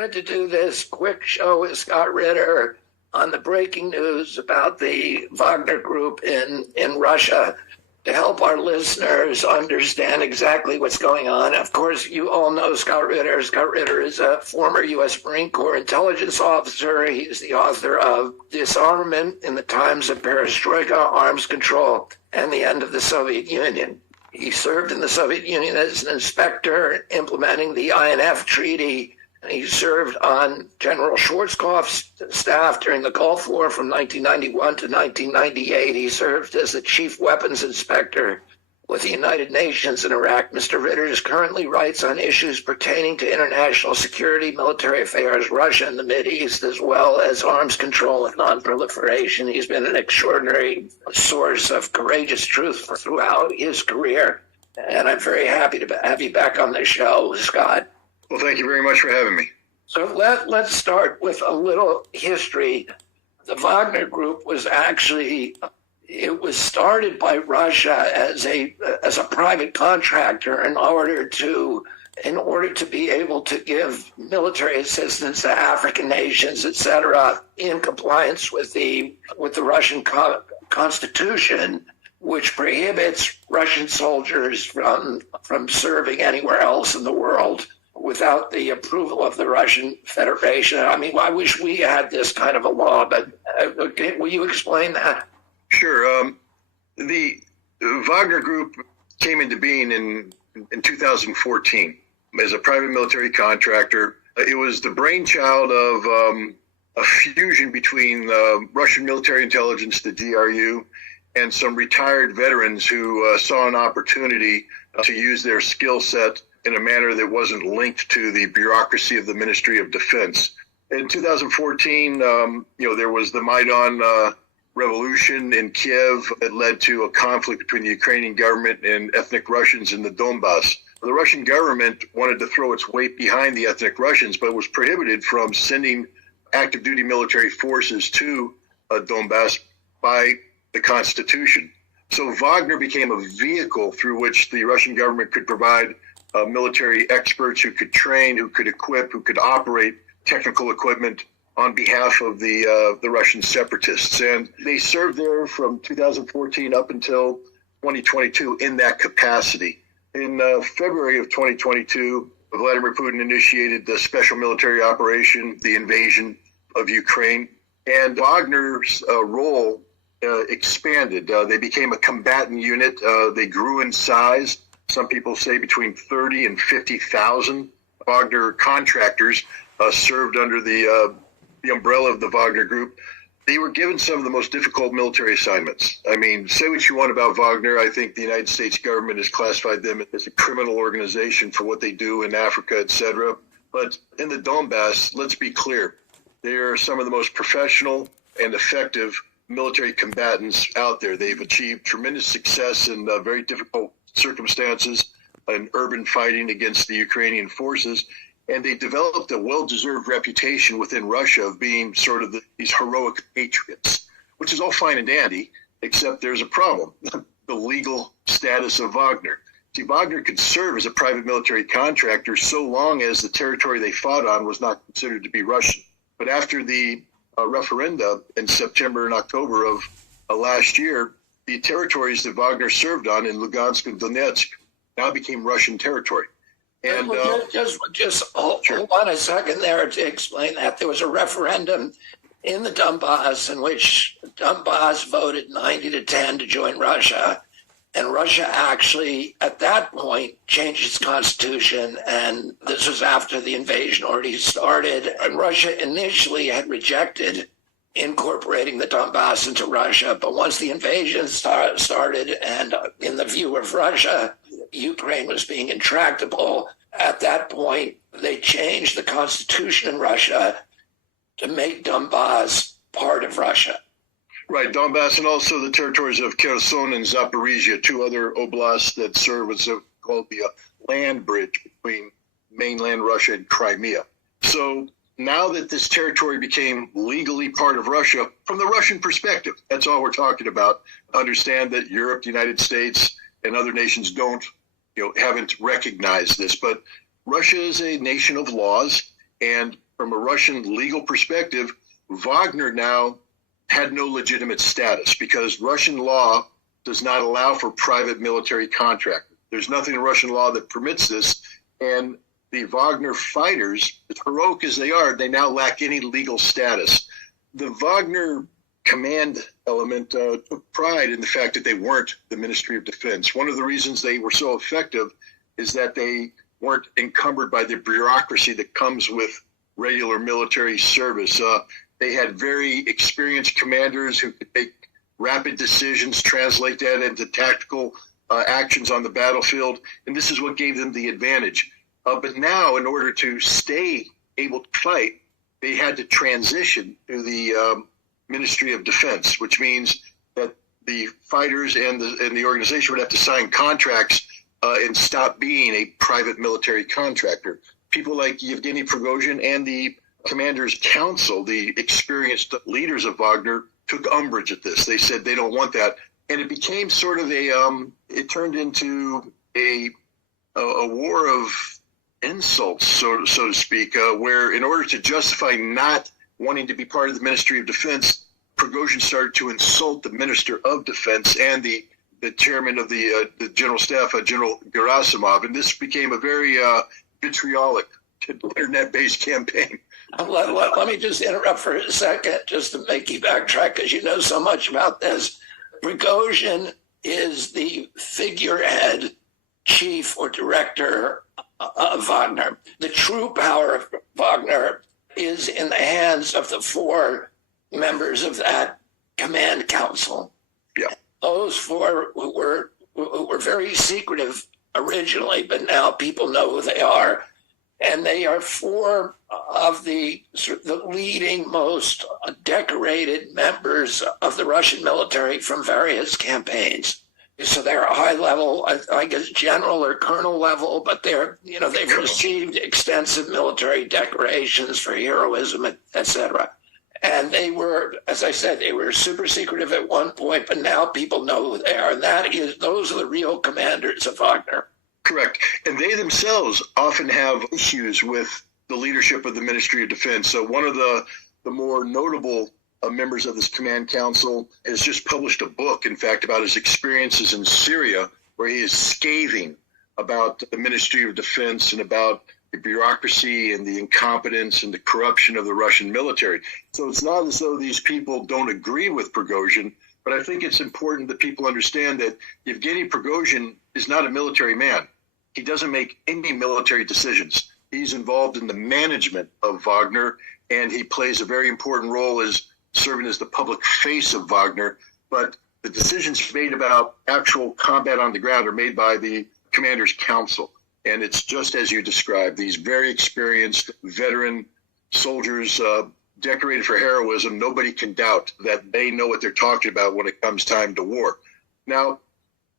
I wanted to do this quick show with Scott Ritter on the breaking news about the Wagner Group in Russia to help our listeners understand exactly what's going on. Of course, you all know Scott Ritter. Scott Ritter is a former U.S. Marine Corps intelligence officer. He's the author of Disarmament in the Times of Perestroika, Arms Control, and the End of the Soviet Union. He served in the Soviet Union as an inspector implementing the INF Treaty. He served on General Schwarzkopf's staff during the Gulf War from 1991 to 1998. He served as the chief weapons inspector with the United Nations in Iraq. Mr. Ritter currently writes on issues pertaining to international security, military affairs, Russia and the Mideast, as well as arms control and nonproliferation. He's been an extraordinary source of courageous truth throughout his career. And I'm very happy to have you back on the show, Scott. Well, thank you very much for having me. So let's start with a little history. The Wagner Group was it was started by Russia as a private contractor in order to be able to give military assistance to African nations, etc., in compliance with the Russian constitution, which prohibits Russian soldiers from serving anywhere else in the world without the approval of the Russian Federation. I mean, I wish we had this kind of a law, but will you explain that? Sure. The Wagner Group came into being in 2014 as a private military contractor. It was the brainchild of a fusion between Russian military intelligence, the GRU, and some retired veterans who saw an opportunity to use their skill set in a manner that wasn't linked to the bureaucracy of the Ministry of Defense. In 2014, there was the Maidan revolution in Kiev that led to a conflict between the Ukrainian government and ethnic Russians in the Donbass. The Russian government wanted to throw its weight behind the ethnic Russians, but was prohibited from sending active duty military forces to Donbass by the Constitution. So Wagner became a vehicle through which the Russian government could provide military experts who could train, who could equip, who could operate technical equipment on behalf of the Russian separatists. And they served there from 2014 up until 2022 in that capacity. In February of 2022, Vladimir Putin initiated the special military operation, the invasion of Ukraine, and Wagner's role expanded. They became a combatant unit. They grew in size. Some people say between 30 and 50,000 Wagner contractors served under the umbrella of the Wagner Group. They were given some of the most difficult military assignments. I mean, say what you want about Wagner. I think the United States government has classified them as a criminal organization for what they do in Africa, etc. But in the Donbass, let's be clear, they are some of the most professional and effective military combatants out there. They've achieved tremendous success in very difficult circumstances in urban fighting against the Ukrainian forces, and they developed a well-deserved reputation within Russia of being sort of these heroic patriots, which is all fine and dandy, except there's a problem, the legal status of Wagner. See, Wagner could serve as a private military contractor so long as the territory they fought on was not considered to be Russian. But after the referenda in September and October of last year, the territories that Wagner served on in Lugansk and Donetsk now became Russian territory. And just hold on a second there to explain that. There was a referendum in the Donbass in which Donbass voted 90-10 to join Russia. And Russia actually, at that point, changed its constitution. And this was after the invasion already started. And Russia initially had rejected incorporating the Donbass into Russia. But once the invasion started, and in the view of Russia, Ukraine was being intractable, at that point, they changed the constitution in Russia to make Donbass part of Russia. Right, Donbass and also the territories of Kherson and Zaporizhia, two other oblasts that serve as called the land bridge between mainland Russia and Crimea. So now that this territory became legally part of Russia, from the Russian perspective, that's all we're talking about. Understand that Europe, the United States, and other nations haven't recognized this, but Russia is a nation of laws, and from a Russian legal perspective, Wagner now had no legitimate status because Russian law does not allow for private military contractors. There's nothing in Russian law that permits this. And the Wagner fighters, as heroic as they are, they now lack any legal status. The Wagner command element took pride in the fact that they weren't the Ministry of Defense. One of the reasons they were so effective is that they weren't encumbered by the bureaucracy that comes with regular military service. They had very experienced commanders who could make rapid decisions, translate that into tactical actions on the battlefield, and this is what gave them the advantage. But now, in order to stay able to fight, they had to transition to the Ministry of Defense, which means that the fighters and the organization would have to sign contracts and stop being a private military contractor. People like Yevgeny Prigozhin and the Commander's Council, the experienced leaders of Wagner, took umbrage at this. They said they don't want that. And it became sort of it turned into a war of insults, so to speak, where in order to justify not wanting to be part of the Ministry of Defense, Prigozhin started to insult the Minister of Defense and the chairman of the General Staff, General Gerasimov. And this became a very vitriolic internet-based campaign. Let me just interrupt for a second, just to make you backtrack, because you know so much about this. Prigozhin is the figurehead chief or director of Wagner. The true power of Wagner is in the hands of the four members of that command council. Yeah. Those four who were very secretive originally, but now people know who they are. And they are four of the leading, most decorated members of the Russian military from various campaigns. So they're a high level, I guess, general or colonel level, but they've received extensive military decorations for heroism, etc. And they were, as I said, they were super secretive at one point, but now people know who they are. And those are the real commanders of Wagner. Correct. And they themselves often have issues with the leadership of the Ministry of Defense. So one of the more notable members of this command council has just published a book, in fact, about his experiences in Syria, where he is scathing about the Ministry of Defense and about the bureaucracy and the incompetence and the corruption of the Russian military. So it's not as though these people don't agree with Prigozhin, but I think it's important that people understand that Yevgeny Prigozhin is not a military man. He doesn't make any military decisions. He's involved in the management of Wagner, and he plays a very important role as serving as the public face of Wagner. But the decisions made about actual combat on the ground are made by the Commander's Council. And it's just as you described, these very experienced veteran soldiers decorated for heroism. Nobody can doubt that they know what they're talking about when it comes time to war. Now,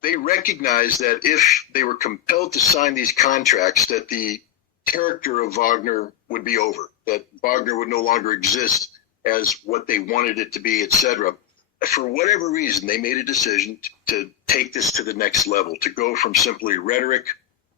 they recognize that if they were compelled to sign these contracts, that the character of Wagner would be over, that Wagner would no longer exist as what they wanted it to be, etc. For whatever reason, they made a decision to take this to the next level, to go from simply rhetoric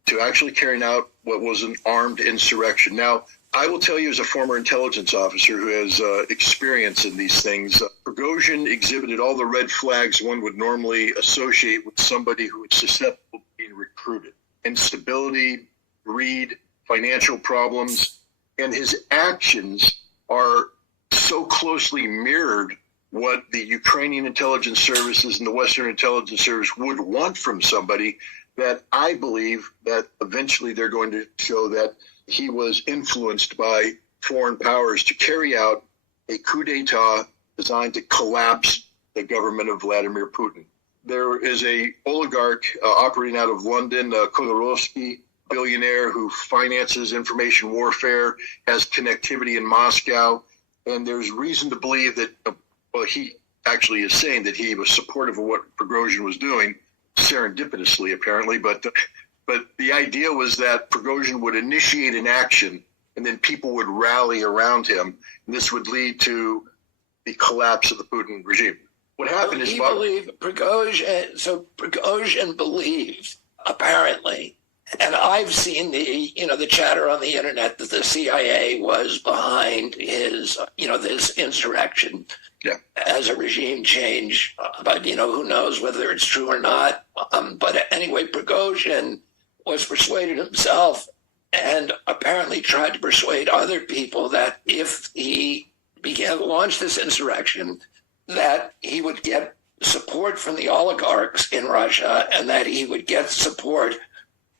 to actually carrying out what was an armed insurrection. Now, I will tell you as a former intelligence officer who has experience in these things, Prigozhin exhibited all the red flags one would normally associate with somebody who is susceptible to being recruited. Instability, greed, financial problems, and his actions are so closely mirrored what the Ukrainian intelligence services and the Western intelligence service would want from somebody that I believe that eventually they're going to show that he was influenced by foreign powers to carry out a coup d'etat designed to collapse the government of Vladimir Putin. There is a oligarch operating out of London, Khodorkovsky, billionaire who finances information warfare, has connectivity in Moscow, and there's reason to believe that, well, he actually is saying that he was supportive of what Prigozhin was doing, serendipitously apparently, but the idea was that Prigozhin would initiate an action and then people would rally around him, and this would lead to the collapse of the Putin regime. What happened Prigozhin believed, apparently, And I've seen the chatter on the internet that the CIA was behind his, this insurrection as a regime change. But, who knows whether it's true or not. But anyway, Prigozhin was persuaded himself and apparently tried to persuade other people that if he began to launch this insurrection, that he would get support from the oligarchs in Russia and that he would get support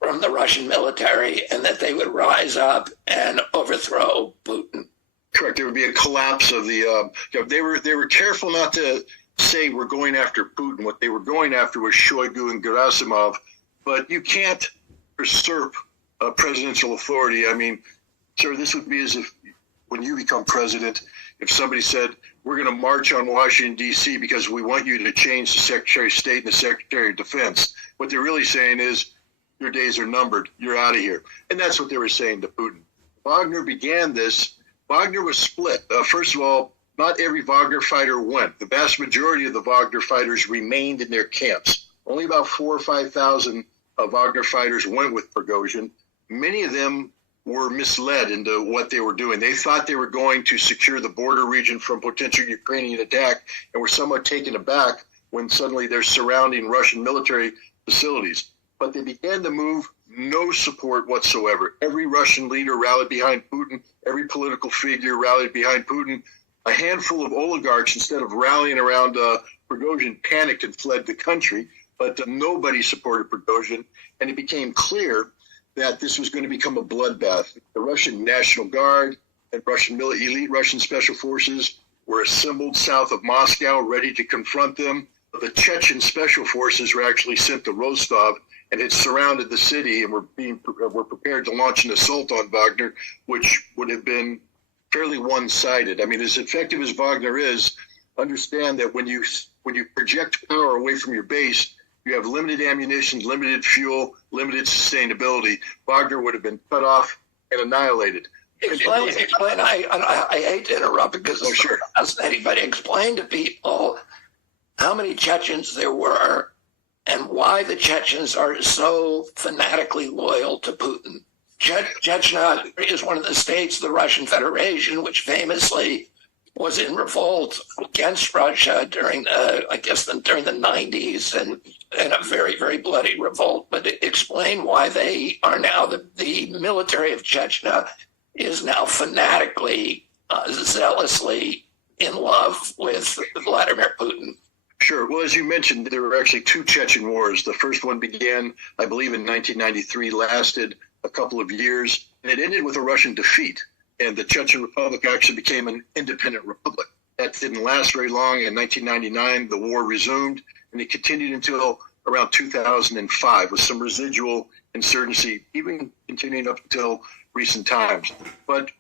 from the Russian military and that they would rise up and overthrow Putin. Correct. There would be a collapse of the. They were careful not to say we're going after Putin. What they were going after was Shoigu and Gerasimov. But you can't usurp presidential authority. I mean, sir, this would be as if when you become president, if somebody said we're going to march on Washington D.C. because we want you to change the Secretary of State and the Secretary of Defense. What they're really saying is, your days are numbered. You're out of here. And that's what they were saying to Putin. Wagner began this. Wagner was split. First of all, not every Wagner fighter went. The vast majority of the Wagner fighters remained in their camps. Only about 4,000 or 5,000 Wagner fighters went with Prigozhin. Many of them were misled into what they were doing. They thought they were going to secure the border region from potential Ukrainian attack and were somewhat taken aback when suddenly they're surrounding Russian military facilities. But they began to move, no support whatsoever. Every Russian leader rallied behind Putin. Every political figure rallied behind Putin. A handful of oligarchs, instead of rallying around Prigozhin, panicked and fled the country. But nobody supported Prigozhin. And it became clear that this was going to become a bloodbath. The Russian National Guard and elite Russian special forces were assembled south of Moscow, ready to confront them. The Chechen special forces were actually sent to Rostov and had surrounded the city and were prepared to launch an assault on Wagner, which would have been fairly one-sided. I mean, as effective as Wagner is, understand that when you project power away from your base, you have limited ammunition, limited fuel, limited sustainability. Wagner would have been cut off and annihilated. Explain. I hate to interrupt because it's sure. Fascinating, but explain to people how many Chechens there were and why the Chechens are so fanatically loyal to Putin. Chechnya is one of the states of the Russian Federation, which famously was in revolt against Russia during the 90s and a very, very bloody revolt. But explain why they are now, the military of Chechnya is now fanatically, zealously in love with Vladimir Putin. Sure. Well, as you mentioned, there were actually two Chechen wars. The first one began, I believe, in 1993, lasted a couple of years, and it ended with a Russian defeat. And the Chechen Republic actually became an independent republic. That didn't last very long. In 1999, the war resumed, and it continued until around 2005 with some residual insurgency, even continuing up until recent times. But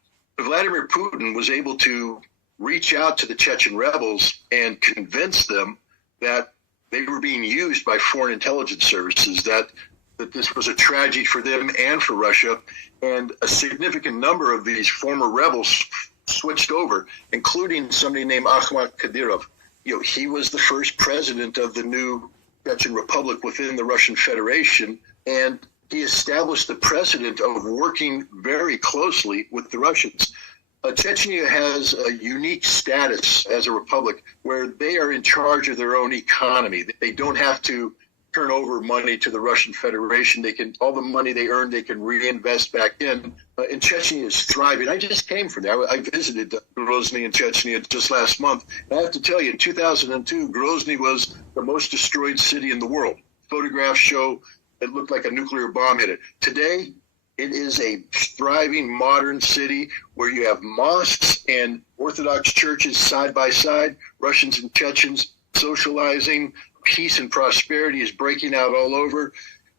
Vladimir Putin was able to reach out to the Chechen rebels and convince them that they were being used by foreign intelligence services, that this was a tragedy for them and for Russia. And a significant number of these former rebels switched over, including somebody named Ahmad Kadyrov. He was the first president of the new Chechen Republic within the Russian Federation, and he established the precedent of working very closely with the Russians. Chechnya has a unique status as a republic where they are in charge of their own economy. They don't have to turn over money to the Russian Federation. All the money they earn, they can reinvest back in. And Chechnya is thriving. I just came from there. I visited Grozny in Chechnya just last month. And I have to tell you, in 2002, Grozny was the most destroyed city in the world. Photographs show it looked like a nuclear bomb hit it. Today, it is a thriving modern city where you have mosques and Orthodox churches side by side, Russians and Chechens socializing. Peace and prosperity is breaking out all over.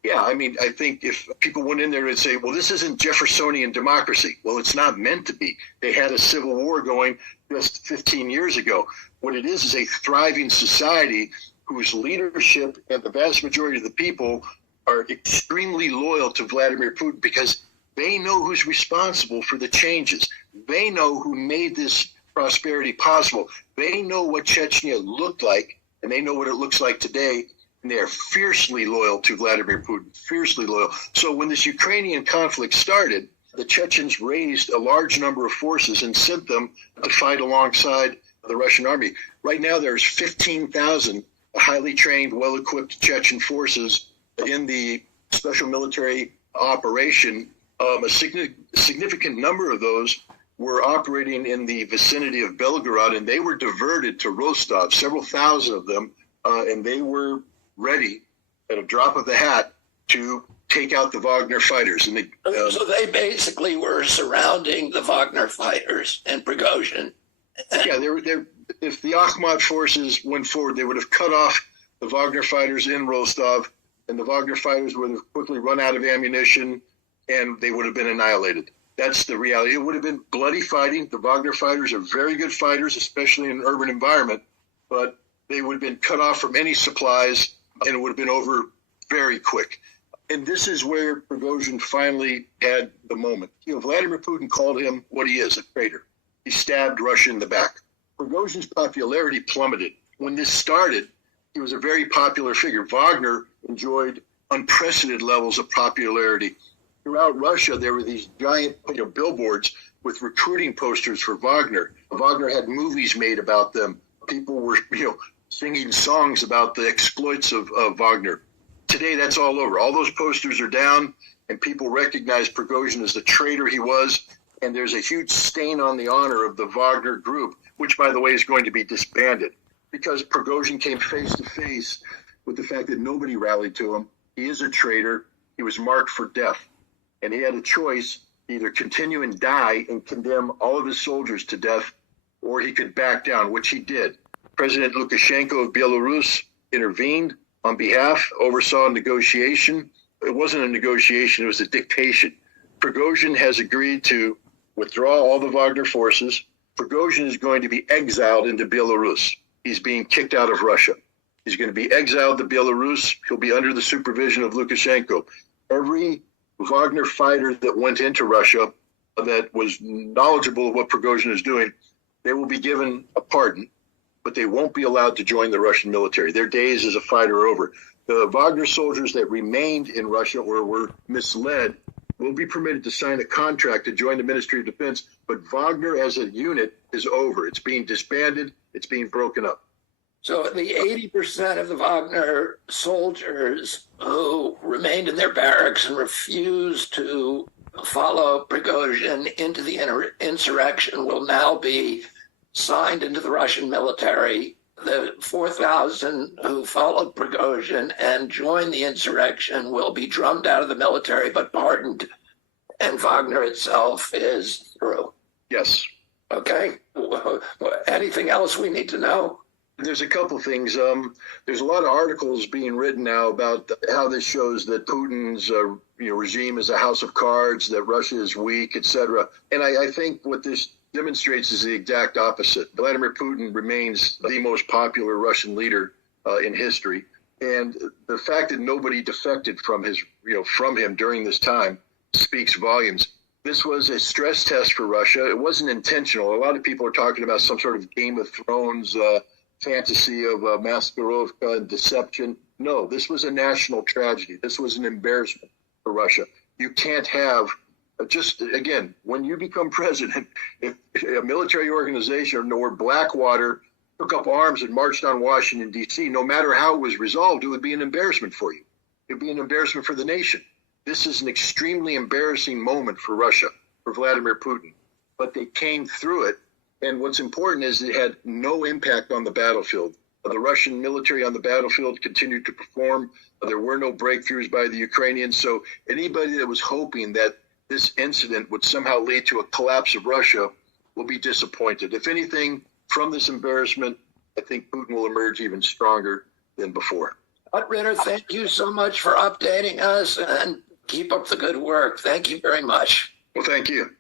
Yeah, I mean, I think if people went in there and say, well, this isn't Jeffersonian democracy. Well, it's not meant to be. They had a civil war going just 15 years ago. What it is a thriving society whose leadership and the vast majority of the people are extremely loyal to Vladimir Putin because they know who's responsible for the changes. They know who made this prosperity possible. They know what Chechnya looked like, and they know what it looks like today. And they are fiercely loyal to Vladimir Putin, fiercely loyal. So when this Ukrainian conflict started, the Chechens raised a large number of forces and sent them to fight alongside the Russian army. Right now, there's 15,000 highly trained, well-equipped Chechen forces in the special military operation. A significant number of those were operating in the vicinity of Belgorod, and they were diverted to Rostov, several thousand of them, and they were ready at a drop of the hat to take out the Wagner fighters. And so they basically were surrounding the Wagner fighters and Prigozhin. Yeah, if the Akhmat forces went forward, they would have cut off the Wagner fighters in Rostov, and the Wagner fighters would have quickly run out of ammunition, and they would have been annihilated. That's the reality. It would have been bloody fighting. The Wagner fighters are very good fighters, especially in an urban environment, but they would have been cut off from any supplies, and it would have been over very quick. And this is where Prigozhin finally had the moment. Vladimir Putin called him what he is, a traitor. He stabbed Russia in the back. Prigozhin's popularity plummeted. When this started, he was a very popular figure. Wagner enjoyed unprecedented levels of popularity. Throughout Russia, there were these giant billboards with recruiting posters for Wagner. Wagner had movies made about them. People were singing songs about the exploits of Wagner. Today, that's all over. All those posters are down, and people recognize Prigozhin as the traitor he was, and there's a huge stain on the honor of the Wagner Group, which, by the way, is going to be disbanded, because Prigozhin came face to face with the fact that nobody rallied to him. He is a traitor. He was marked for death, and he had a choice: either continue and die and condemn all of his soldiers to death, or he could back down, which he did. President Lukashenko of Belarus intervened on behalf, oversaw a negotiation. It wasn't a negotiation, it was a dictation. Prigozhin has agreed to withdraw all the Wagner forces. Prigozhin is going to be exiled into Belarus. He's being kicked out of Russia. He's going to be exiled to Belarus. He'll be under the supervision of Lukashenko. Every Wagner fighter that went into Russia that was knowledgeable of what Prigozhin is doing, they will be given a pardon, but they won't be allowed to join the Russian military. Their days as a fighter are over. The Wagner soldiers that remained in Russia or were misled will be permitted to sign a contract to join the Ministry of Defense, but Wagner as a unit is over. It's being disbanded. It's being broken up. So the 80% of the Wagner soldiers who remained in their barracks and refused to follow Prigozhin into the insurrection will now be signed into the Russian military. The 4,000 who followed Prigozhin and joined the insurrection will be drummed out of the military but pardoned, and Wagner itself is through. Yes. Okay. Anything else we need to know? There's a couple things. There's a lot of articles being written now about how this shows that Putin's regime is a house of cards, that Russia is weak, etc. And I think what this demonstrates is the exact opposite. Vladimir Putin remains the most popular Russian leader in history, and the fact that nobody defected from him during this time speaks volumes. This was a stress test for Russia. It wasn't intentional. A lot of people are talking about some sort of Game of Thrones fantasy of Maskirovka and deception. No, this was a national tragedy. This was an embarrassment for Russia. You can't have just, again, when you become president, if a military organization or Blackwater took up arms and marched on Washington, D.C., no matter how it was resolved, it would be an embarrassment for you. It would be an embarrassment for the nation. This is an extremely embarrassing moment for Russia, for Vladimir Putin. But they came through it, and what's important is it had no impact on the battlefield. The Russian military on the battlefield continued to perform. There were no breakthroughs by the Ukrainians, so anybody that was hoping that this incident would somehow lead to a collapse of Russia will be disappointed. If anything, from this embarrassment, I think Putin will emerge even stronger than before. Ritter, thank you so much for updating us, and keep up the good work. Thank you very much. Well, thank you.